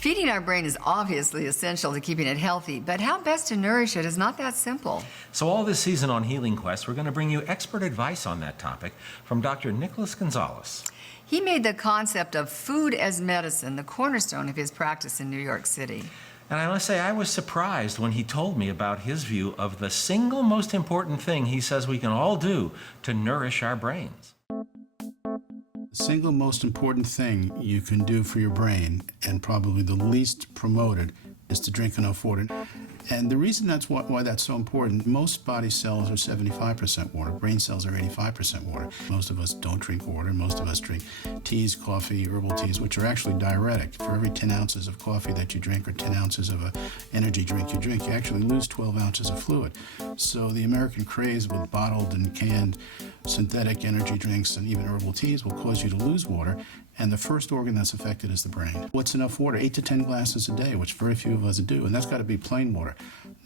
Feeding our brain is obviously essential to keeping it healthy, but how best to nourish it is not that simple. So all this season on Healing Quest, we're going to bring you expert advice on that topic from Dr. Nicholas Gonzalez. He made the concept of food as medicine the cornerstone of his practice in New York City. And I must say, I was surprised when he told me about his view of the single most important thing he says we can all do to nourish our brains. The single most important thing you can do for your brain, and probably the least promoted, is to drink enough water. And the reason why that's so important, most body cells are 75% water, brain cells are 85% water. Most of us don't drink water. Most of us drink teas, coffee, herbal teas, which are actually diuretic. For every 10 ounces of coffee that you drink or 10 ounces of an energy drink you drink, you actually lose 12 ounces of fluid. So the American craze with bottled and canned synthetic energy drinks and even herbal teas will cause you to lose water. And the first organ that's affected is the brain. What's enough water? 8 to 10 glasses a day, which very few of us do. And that's got to be plain water.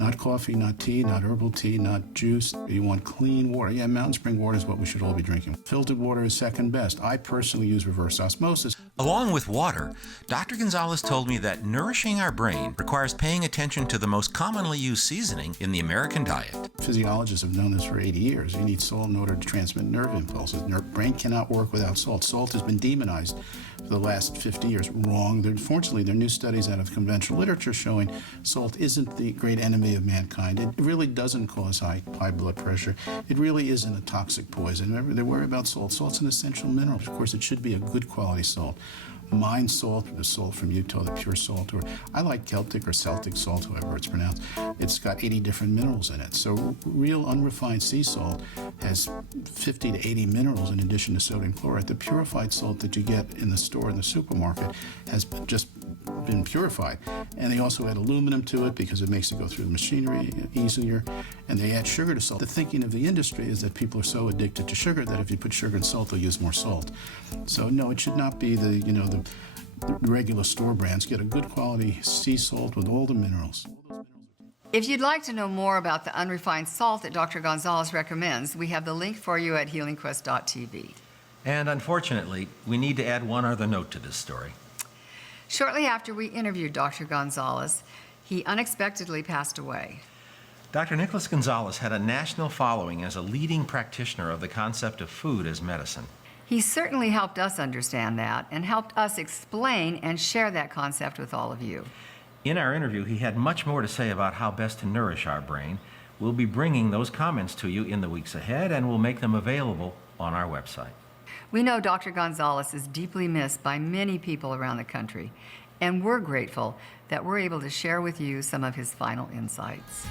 Not coffee, not tea, not herbal tea, not juice. You want clean water. Yeah, mountain spring water is what we should all be drinking. Filtered water is second best. I personally use reverse osmosis. Along with water, Dr. Gonzalez told me that nourishing our brain requires paying attention to the most commonly used seasoning in the American diet. Physiologists have known this for 80 years. You need salt in order to transmit nerve impulses. Your brain cannot work without salt. Salt has been demonized for the last 50 years. Wrong. Fortunately, there are new studies out of conventional literature showing salt isn't the great enemy of mankind. It really doesn't cause high blood pressure. It really isn't a toxic poison. Remember, they worry about salt. Salt's an essential mineral. Of course, it should be a good quality salt. Mine salt, the salt from Utah, the pure salt, or I like Celtic or Celtic salt, however it's pronounced. It's got 80 different minerals in it. So real unrefined sea salt has 50 to 80 minerals in addition to sodium chloride. The purified salt that you get in the store in the supermarket has just been purified. And they also add aluminum to it because it makes it go through the machinery easier. And they add sugar to salt. The thinking of the industry is that people are so addicted to sugar that if you put sugar and salt, they'll use more salt. So no, it should not be the regular store brands. Get a good quality sea salt with all the minerals. If you'd like to know more about the unrefined salt that Dr. Gonzalez recommends, we have the link for you at healingquest.tv. And unfortunately, we need to add one other note to this story. Shortly after we interviewed Dr. Gonzalez, he unexpectedly passed away. Dr. Nicholas Gonzalez had a national following as a leading practitioner of the concept of food as medicine. He certainly helped us understand that and helped us explain and share that concept with all of you. In our interview, he had much more to say about how best to nourish our brain. We'll be bringing those comments to you in the weeks ahead, and we'll make them available on our website. We know Dr. Gonzalez is deeply missed by many people around the country, and we're grateful that we're able to share with you some of his final insights.